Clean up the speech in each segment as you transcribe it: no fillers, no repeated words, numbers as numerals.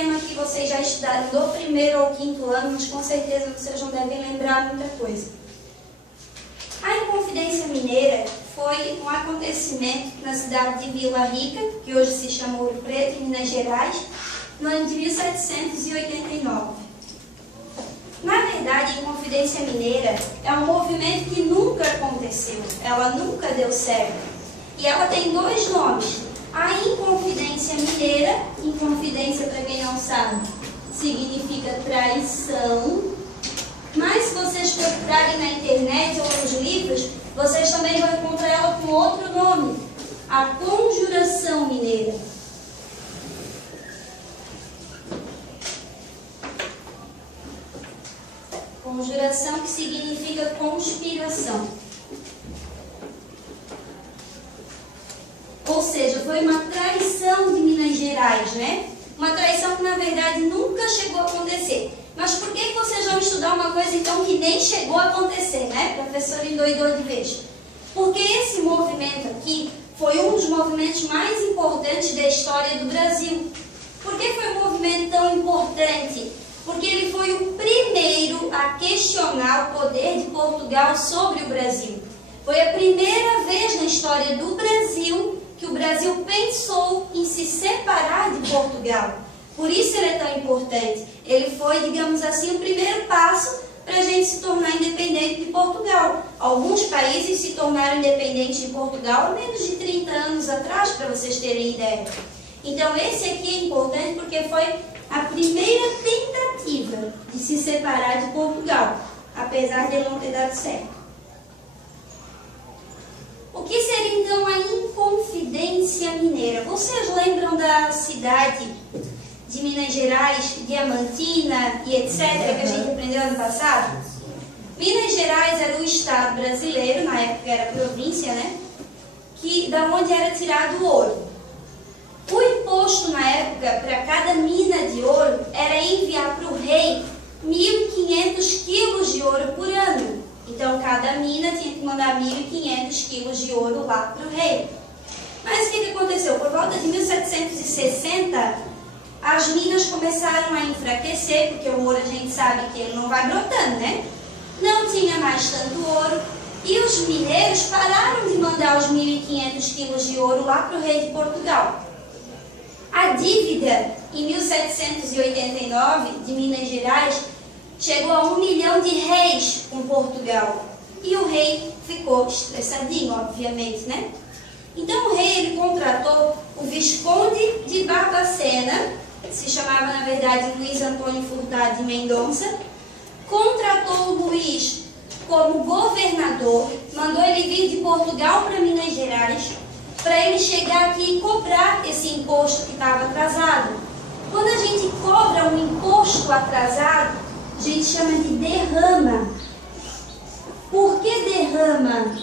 tema que vocês já estudaram do primeiro ao quinto ano, mas com certeza vocês não devem lembrar muita coisa. A Inconfidência Mineira foi um acontecimento na cidade de Vila Rica, que hoje se chama Ouro Preto, em Minas Gerais, no ano de 1789. Na verdade, a Inconfidência Mineira é um movimento que nunca aconteceu, ela nunca deu certo. E ela tem dois nomes. A Inconfidência Mineira, Inconfidência, para quem não sabe, significa traição. Mas se vocês procurarem na internet ou nos livros, vocês também vão encontrar ela com outro nome, a Conjuração Mineira. Conjuração, que significa conspiração. Ou seja, foi uma traição de Minas Gerais, né? Uma traição que, na verdade, nunca chegou a acontecer. Mas por que vocês vão estudar uma coisa, então, que nem chegou a acontecer, né? O professor endoidou de vez. Porque esse movimento aqui foi um dos movimentos mais importantes da história do Brasil. Por que foi um movimento tão importante? Porque ele foi o primeiro a questionar o poder de Portugal sobre o Brasil. Foi a primeira vez na história do Brasil que o Brasil pensou em se separar de Portugal. Por isso ele é tão importante. Ele foi, digamos assim, o primeiro passo para a gente se tornar independente de Portugal. Alguns países se tornaram independentes de Portugal há menos de 30 anos atrás, para vocês terem ideia. Então esse aqui é importante porque foi a primeira tentativa de se separar de Portugal, apesar de ele não ter dado certo. O que seria então a Inconfidência Mineira? Vocês lembram da cidade de Minas Gerais, Diamantina e etc., que a gente aprendeu ano passado? Minas Gerais era o estado brasileiro, na época era província, né? Da onde era tirado o ouro. O imposto na época para cada mina de ouro era enviar para o rei 1.500 quilos de ouro por ano. Então cada mina tinha que mandar 1.500 quilos de ouro lá para o rei. Mas o que aconteceu? Por volta de 1760, as minas começaram a enfraquecer, porque o ouro a gente sabe que ele não vai brotando, né? Não tinha mais tanto ouro e os mineiros pararam de mandar os 1.500 quilos de ouro lá para o rei de Portugal. A dívida, em 1789, de Minas Gerais, chegou a 1 milhão de réis com Portugal. E o rei ficou estressadinho, obviamente, né? Então o rei ele contratou o Visconde de Barbacena, se chamava na verdade Luiz Antônio Furtado de Mendonça, contratou o Luiz como governador, mandou ele vir de Portugal para Minas Gerais, para ele chegar aqui e cobrar esse imposto que estava atrasado. Quando a gente cobra um imposto atrasado, a gente chama de derrama. Por que derrama?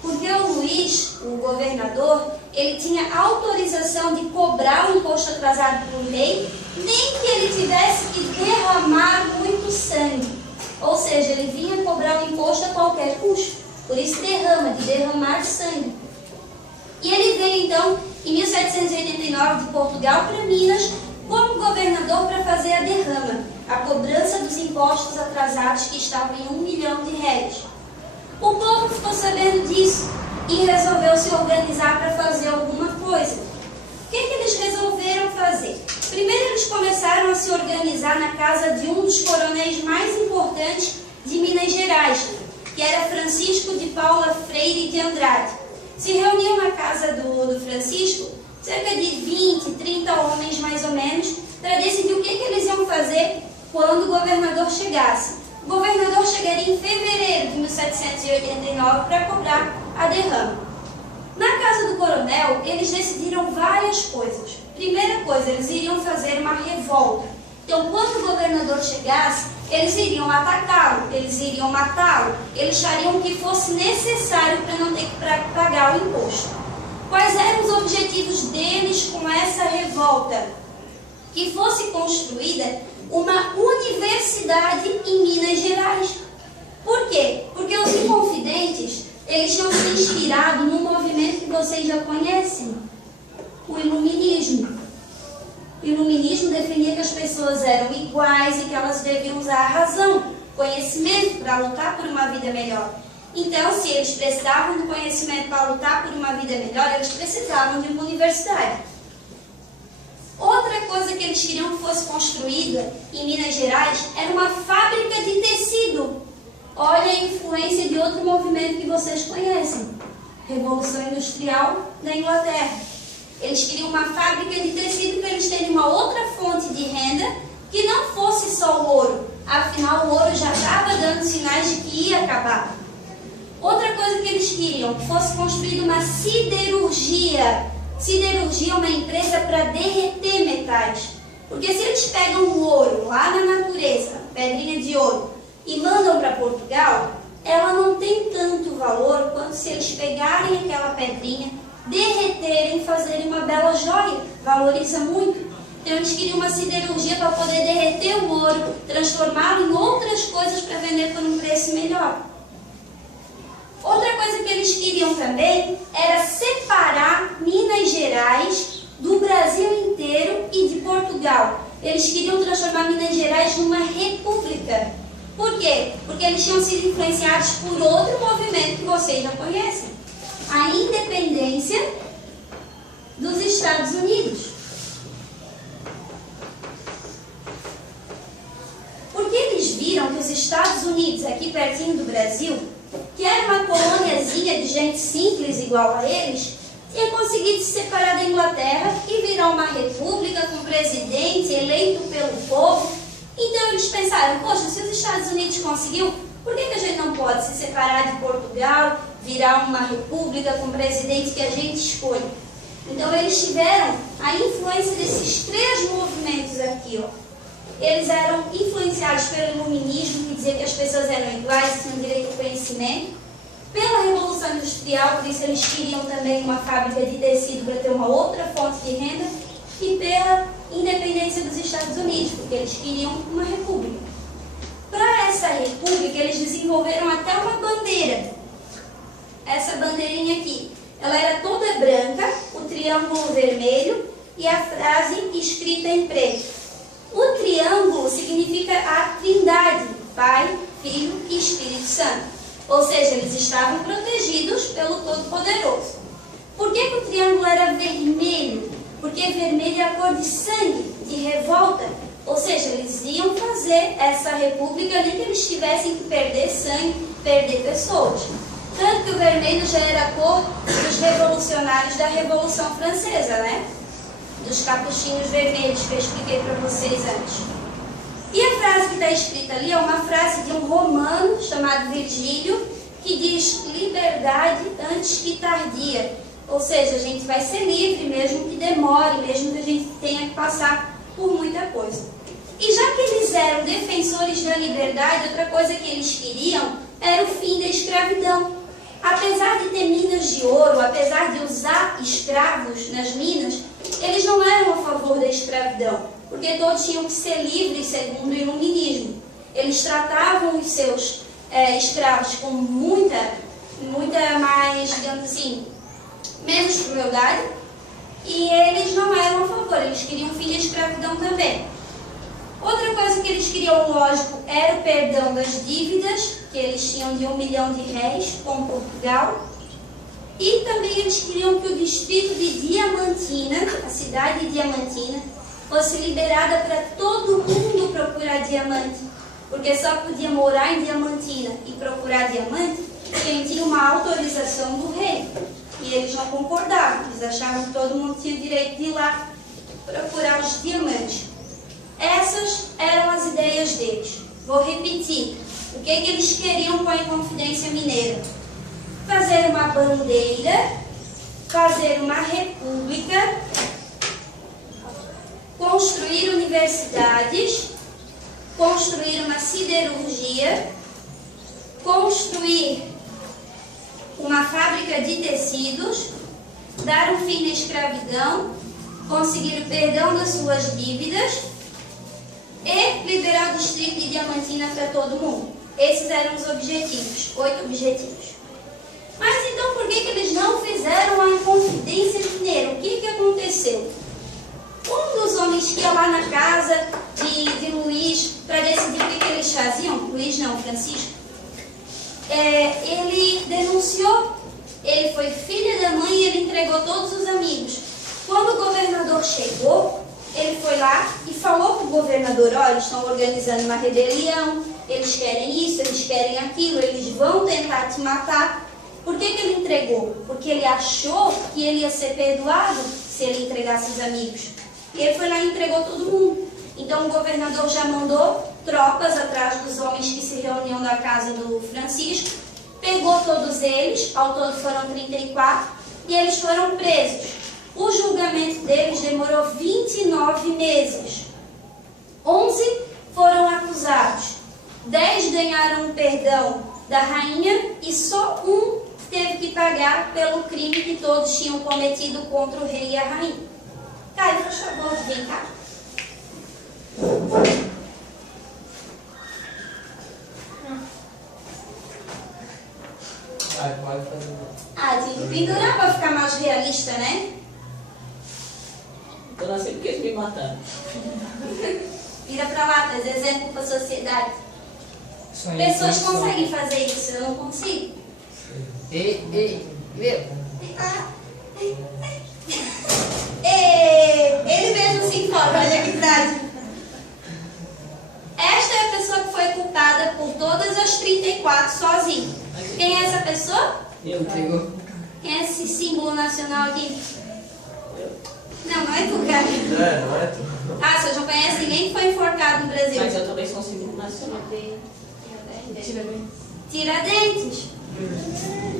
Porque o Luiz, o governador, ele tinha autorização de cobrar o imposto atrasado para o rei, nem que ele tivesse que derramar muito sangue. Ou seja, ele vinha cobrar o imposto a qualquer custo. Por isso derrama, de derramar sangue. E ele veio então, em 1789, de Portugal para Minas, como governador para fazer a derrama, a cobrança dos impostos atrasados que estavam em 1 milhão de réis. O povo ficou sabendo disso e resolveu se organizar para fazer alguma coisa. O que eles resolveram fazer? Primeiro eles começaram a se organizar na casa de um dos coronéis mais importantes de Minas Gerais, que era Francisco de Paula Freire de Andrade. Se reuniam na casa do Francisco, cerca de 20, 30 homens mais ou menos, para decidir o que eles iam fazer quando o governador chegasse. O governador chegaria em fevereiro de 1789 para cobrar a derrama. Na casa do coronel, eles decidiram várias coisas. Primeira coisa, eles iriam fazer uma revolta. Então, quando o governador chegasse, eles iriam atacá-lo, eles iriam matá-lo, eles fariam o que fosse necessário para não ter que pagar o imposto. Quais eram os objetivos deles com essa revolta? Que fosse construída uma universidade em Minas Gerais. Por quê? Porque os Inconfidentes, eles tinham se inspirado num movimento que vocês já conhecem, o Iluminismo. O iluminismo defendia que as pessoas eram iguais e que elas deviam usar a razão, conhecimento, para lutar por uma vida melhor. Então, se eles precisavam do conhecimento para lutar por uma vida melhor, eles precisavam de uma universidade. Outra coisa que eles queriam que fosse construída em Minas Gerais era uma fábrica de tecido. Olha a influência de outro movimento que vocês conhecem, Revolução Industrial da Inglaterra. Eles queriam uma fábrica de tecido para eles terem uma outra fonte de renda que não fosse só o ouro. Afinal, o ouro já estava dando sinais de que ia acabar. Outra coisa que eles queriam, que fosse construída uma siderurgia. Siderurgia é uma empresa para derreter metais. Porque se eles pegam o ouro lá na natureza, pedrinha de ouro, e mandam para Portugal, ela não tem tanto valor quanto se eles pegarem aquela pedrinha, derreterem e fazerem uma bela joia. Valoriza muito. Então eles queriam uma siderurgia para poder derreter o ouro, transformá-lo em outras coisas para vender por um preço melhor. Outra coisa que eles queriam também era separar Minas Gerais do Brasil inteiro e de Portugal. Eles queriam transformar Minas Gerais numa república. Por quê? Porque eles tinham sido influenciados por outro movimento que vocês já conhecem. A independência dos Estados Unidos. Porque eles viram que os Estados Unidos, aqui pertinho do Brasil, que era uma colôniazinha de gente simples igual a eles, tinha conseguido se separar da Inglaterra e virar uma república com presidente eleito pelo povo. Então eles pensaram, poxa, se os Estados Unidos conseguiu, por que a gente não pode se separar de Portugal, virar uma república com presidente que a gente escolhe? Então eles tiveram a influência desses três movimentos aqui, ó. Eles eram influenciados pelo iluminismo, que dizia que as pessoas eram iguais, tinham direito ao conhecimento, pela Revolução Industrial, por isso eles queriam também uma fábrica de tecido para ter uma outra fonte de renda, e pela independência dos Estados Unidos, porque eles queriam uma república. Para essa república, eles desenvolveram até uma bandeira. Essa bandeirinha aqui, ela era toda branca, o triângulo vermelho e a frase escrita em preto. O triângulo significa a Trindade, Pai, Filho e Espírito Santo. Ou seja, eles estavam protegidos pelo Todo-Poderoso. Por que o triângulo era vermelho? Porque vermelho é a cor de sangue, de revolta. Ou seja, eles iam fazer essa república nem que eles tivessem que perder sangue, perder pessoas. Tanto que o vermelho já era a cor dos revolucionários da Revolução Francesa, né? Dos capuchinhos vermelhos que eu expliquei para vocês antes. E a frase que está escrita ali é uma frase de um romano chamado Virgílio, que diz liberdade antes que tardia. Ou seja, a gente vai ser livre mesmo que demore, mesmo que a gente tenha que passar por muita coisa. E já que eles eram defensores da liberdade, outra coisa que eles queriam era o fim da escravidão. Apesar de ter minas de ouro, apesar de usar escravos nas minas, eles não eram a favor da escravidão, porque todos tinham que ser livres segundo o iluminismo. Eles tratavam os seus escravos com muita mais, digamos assim, menos crueldade, e eles não eram a favor, eles queriam o fim da escravidão também. Outra coisa que eles queriam, lógico, era o perdão das dívidas, que eles tinham de 1 milhão de réis com Portugal. E também eles queriam que o distrito de Diamantina, a cidade de Diamantina, fosse liberada para todo mundo procurar diamante. Porque só podia morar em Diamantina e procurar diamante quem tinha uma autorização do rei. E eles não concordavam, eles achavam que todo mundo tinha direito de ir lá procurar os diamantes. Essas eram as ideias deles. Vou repetir. O que eles queriam com a Inconfidência Mineira? Fazer uma bandeira, fazer uma república, construir universidades, construir uma siderurgia, construir uma fábrica de tecidos, dar um fim na escravidão, conseguir o perdão das suas dívidas e liberar o distrito de Diamantina para todo mundo. Esses eram os objetivos, 8 objetivos. Mas então por que eles não fizeram a Inconfidência Mineira? O que aconteceu? Um dos homens chaziam, Luiz não, Francisco, ele denunciou, ele foi filho da mãe e ele entregou todos os amigos. Quando o governador chegou, ele foi lá e falou para o governador, olha, eles estão organizando uma rebelião, eles querem isso, eles querem aquilo, eles vão tentar te matar. Por que ele entregou? Porque ele achou que ele ia ser perdoado se ele entregasse os amigos. E ele foi lá e entregou todo mundo. Então o governador já mandou tropas atrás dos homens que se reuniam na casa do Francisco, pegou todos eles, ao todo foram 34, e eles foram presos. O julgamento deles demorou 29 meses. 11 foram acusados. 10 ganharam o perdão da rainha e só um teve que pagar pelo crime que todos tinham cometido contra o rei e a rainha. Caio, por favor, vem cá. Pode fazer. Tem que pendurar para ficar mais realista, né? Eu não sei porque eles me mataram. Vira para lá, traz exemplo para a sociedade. Pessoas conseguem fazer isso, eu não consigo. Ei, viu? Ele mesmo se informa, olha que idade. Esta é a pessoa que foi culpada por todas as 34 sozinho. Quem é essa pessoa? Eu. Quem é esse símbolo nacional aqui? Não é tu, cara. Não é tu. Ah, vocês não conhecem ninguém que foi enforcado no Brasil? Mas eu também sou símbolo nacional. Tiradentes.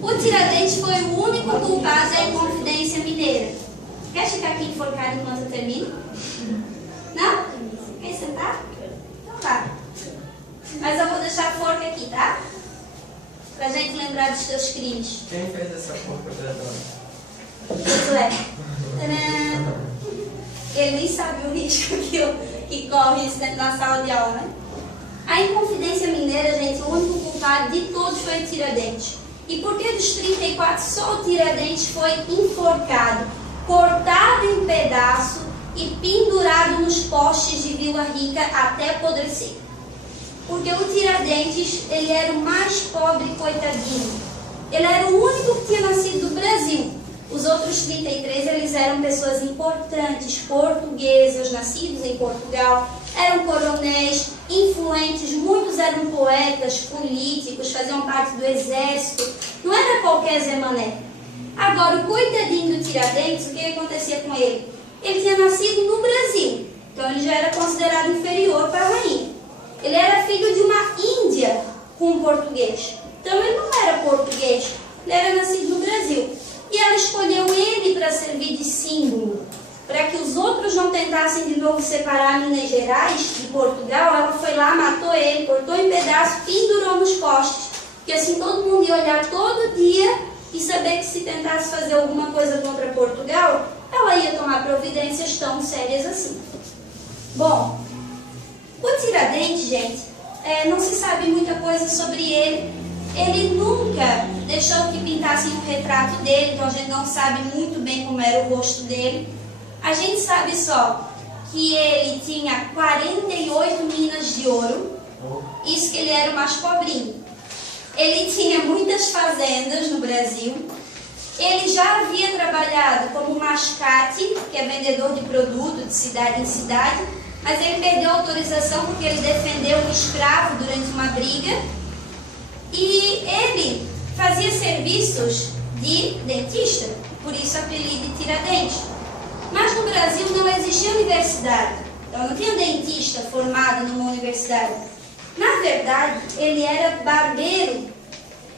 O Tiradentes foi o único culpado da Inconfidência Mineira. Quer ficar aqui enforcado enquanto eu termino? Não? Quer sentar? Então tá. Mas eu vou deixar a forca aqui, tá? Pra gente lembrar dos teus crimes. Quem fez essa porca grandona? Josué. Tadã! Ele nem sabe o risco que corre isso dentro da sala de aula, né? A Inconfidência Mineira, gente, o único culpado de todos foi o Tiradentes. E por que dos 34 só o Tiradentes foi enforcado, cortado em pedaço e pendurado nos postes de Vila Rica até apodrecer? Porque o Tiradentes, ele era o mais pobre, coitadinho. Ele era o único que tinha nascido do Brasil. Os outros 33, eles eram pessoas importantes, portuguesas, nascidos em Portugal, eram coronéis, influentes, muitos eram poetas, políticos, faziam parte do exército. Não era qualquer Zé Mané. Agora, o coitadinho do Tiradentes, o que acontecia com ele? Ele tinha nascido no Brasil, então ele já era considerado inferior para a rainha. Ele era filho de uma índia com português, então ele não era português, ele era nascido no Brasil. E ela escolheu ele para servir de símbolo, para que os outros não tentassem de novo separar Minas Gerais de Portugal. Ela foi lá, matou ele, cortou em pedaços, pendurou nos postes, porque assim todo mundo ia olhar todo dia e saber que se tentasse fazer alguma coisa contra Portugal, ela ia tomar providências tão sérias assim. Bom, o Tiradentes, gente, não se sabe muita coisa sobre ele. Ele nunca deixou que pintassem um retrato dele, então a gente não sabe muito bem como era o rosto dele. A gente sabe só que ele tinha 48 minas de ouro, isso que ele era o mais pobrinho. Ele tinha muitas fazendas no Brasil. Ele já havia trabalhado como mascate, que é vendedor de produto de cidade em cidade, mas ele perdeu a autorização porque ele defendeu um escravo durante uma briga. E ele fazia serviços de dentista, por isso o apelido de Tiradentes. Mas no Brasil não existia universidade, então não tinha dentista formado numa universidade. Na verdade, ele era barbeiro.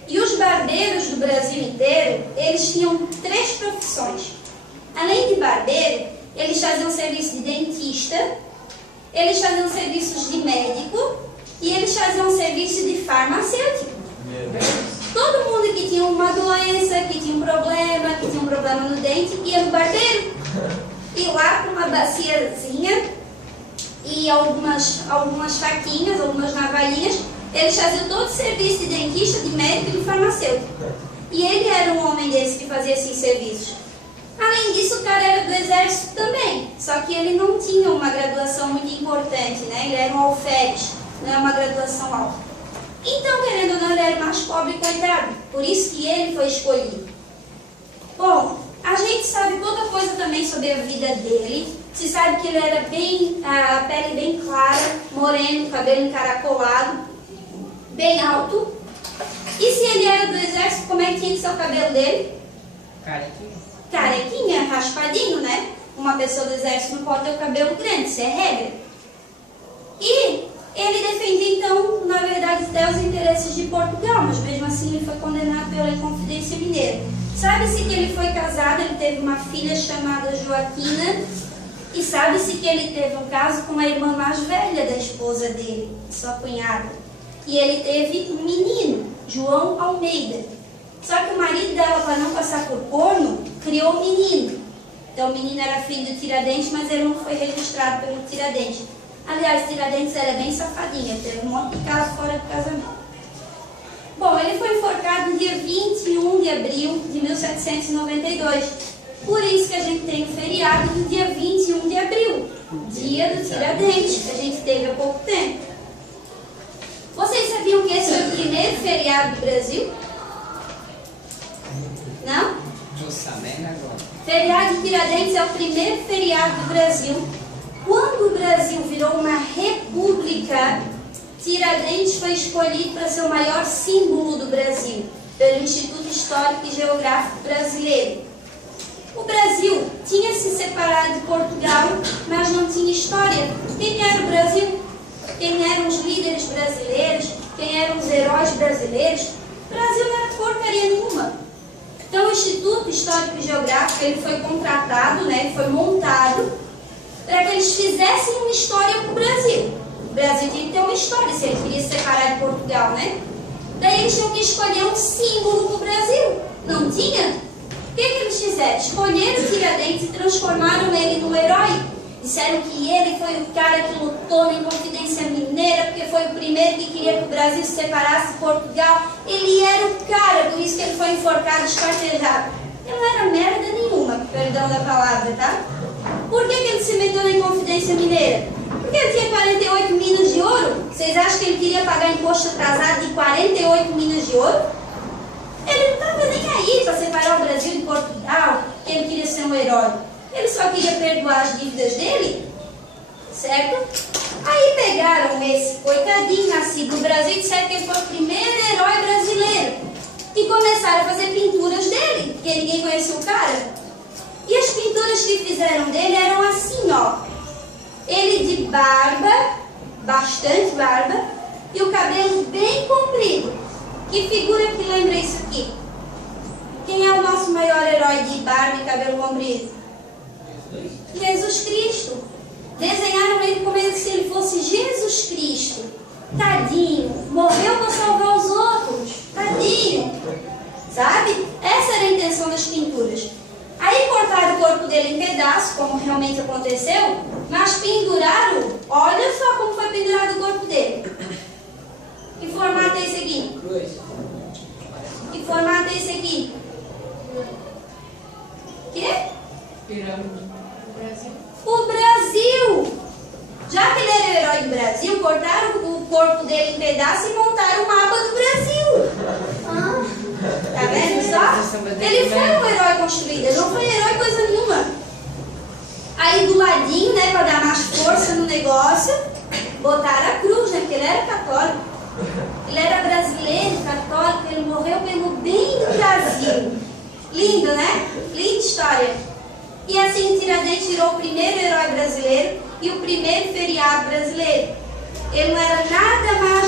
E os barbeiros do Brasil inteiro, eles tinham 3 profissões. Além de barbeiro, eles faziam serviço de dentista, eles faziam serviços de médico e eles faziam serviço de farmacêutico. Todo mundo que tinha uma doença, que tinha um problema no dente, ia no barbeiro. E lá com uma baciazinha e algumas faquinhas, algumas navalhinhas, eles faziam todo o serviço de dentista, de médico e de farmacêutico. E ele era um homem desse que fazia esses serviços. Além disso, o cara era do exército também, só que ele não tinha uma graduação muito importante, né? Ele era um alferes. não é uma graduação alta. Então, querendo ou não, ele era mais pobre, coitado. Por isso que ele foi escolhido. Bom, a gente sabe pouca coisa também sobre a vida dele. Se sabe que ele era a pele bem clara, moreno, cabelo encaracolado, bem alto. E se ele era do exército, como é que tinha que ser o cabelo dele? Carequinha, raspadinho, né? Uma pessoa do exército não pode ter o cabelo grande, isso é regra. E ele defendia, então, na verdade, até os interesses de Portugal, mas mesmo assim ele foi condenado pela Inconfidência Mineira. Sabe-se que ele foi casado, ele teve uma filha chamada Joaquina, e sabe-se que ele teve um caso com a irmã mais velha da esposa dele, sua cunhada. E ele teve um menino, João Almeida. Só que o marido dela, para não passar por corno, criou um menino. Então o menino era filho do Tiradentes, mas ele não foi registrado pelo Tiradentes. Aliás, Tiradentes era bem safadinha, teve um monte de casa fora do casamento. Bom, ele foi enforcado no dia 21 de abril de 1792. Por isso que a gente tem o feriado do dia 21 de abril, dia do Tiradentes, que a gente teve há pouco tempo. Vocês sabiam que esse é o primeiro feriado do Brasil? Não? Feriado de Tiradentes é o primeiro feriado do Brasil. Quando o Brasil virou uma república, Tiradentes foi escolhido para ser o maior símbolo do Brasil, pelo Instituto Histórico e Geográfico Brasileiro. O Brasil tinha se separado de Portugal, mas não tinha história. Quem era o Brasil? Quem eram os líderes brasileiros? Quem eram os heróis brasileiros? O Brasil não era porcaria nenhuma. Então o Instituto Histórico e Geográfico ele foi contratado, né, foi montado para que eles fizessem uma história para o Brasil. O Brasil tinha que ter uma história se ele queria se separar de Portugal, né? Daí eles tinham que escolher um símbolo para o Brasil. Não tinha? O que eles fizeram? Escolheram Tiradentes e transformaram ele no herói. Disseram que ele foi o cara que lutou na Inconfidência Mineira, porque foi o primeiro que queria que o Brasil se separasse de Portugal. Ele era o cara, por isso que ele foi enforcado, esquartejado. Ele não era merda nenhuma, perdão da palavra, tá? Por que ele se meteu na Inconfidência Mineira? Porque ele tinha 48 minas de ouro. Vocês acham que ele queria pagar imposto atrasado de 48 minas de ouro? Ele não estava nem aí para separar o Brasil de Portugal, que ele queria ser um herói. Ele só queria perdoar as dívidas dele, certo? Aí pegaram esse coitadinho nascido no Brasil e disseram que ele foi o primeiro herói brasileiro. E começaram a fazer pinturas dele, porque ninguém conhecia o cara. E as pinturas que fizeram dele eram assim, ó. Ele de barba, bastante barba, e o cabelo bem comprido. Que figura que lembra isso aqui? Quem é o nosso maior herói de barba e cabelo comprido? Jesus Cristo. Desenharam ele como se ele fosse Jesus Cristo. Tadinho, morreu para salvar os outros. Tadinho. Sabe? Essa era a intenção das pinturas. Aí cortaram o corpo dele em pedaços, como realmente aconteceu, mas penduraram, olha só como foi pendurado o corpo dele. Que formato é esse aqui? Que formato é esse aqui? Quê? Pirâmide. O Brasil! Já que ele era o herói do Brasil, cortaram o corpo dele em pedaços e montaram o mapa do Brasil. Tá vendo só? Ele foi um herói construído, ele não foi herói coisa nenhuma. Aí do ladinho, né, para dar mais força no negócio, botaram a cruz, né, porque ele era católico. Ele era brasileiro, católico, ele morreu pelo bem do Brasil. Lindo, né? Linda história. E assim Tiradentes virou o primeiro herói brasileiro e o primeiro feriado brasileiro. Ele não era nada mais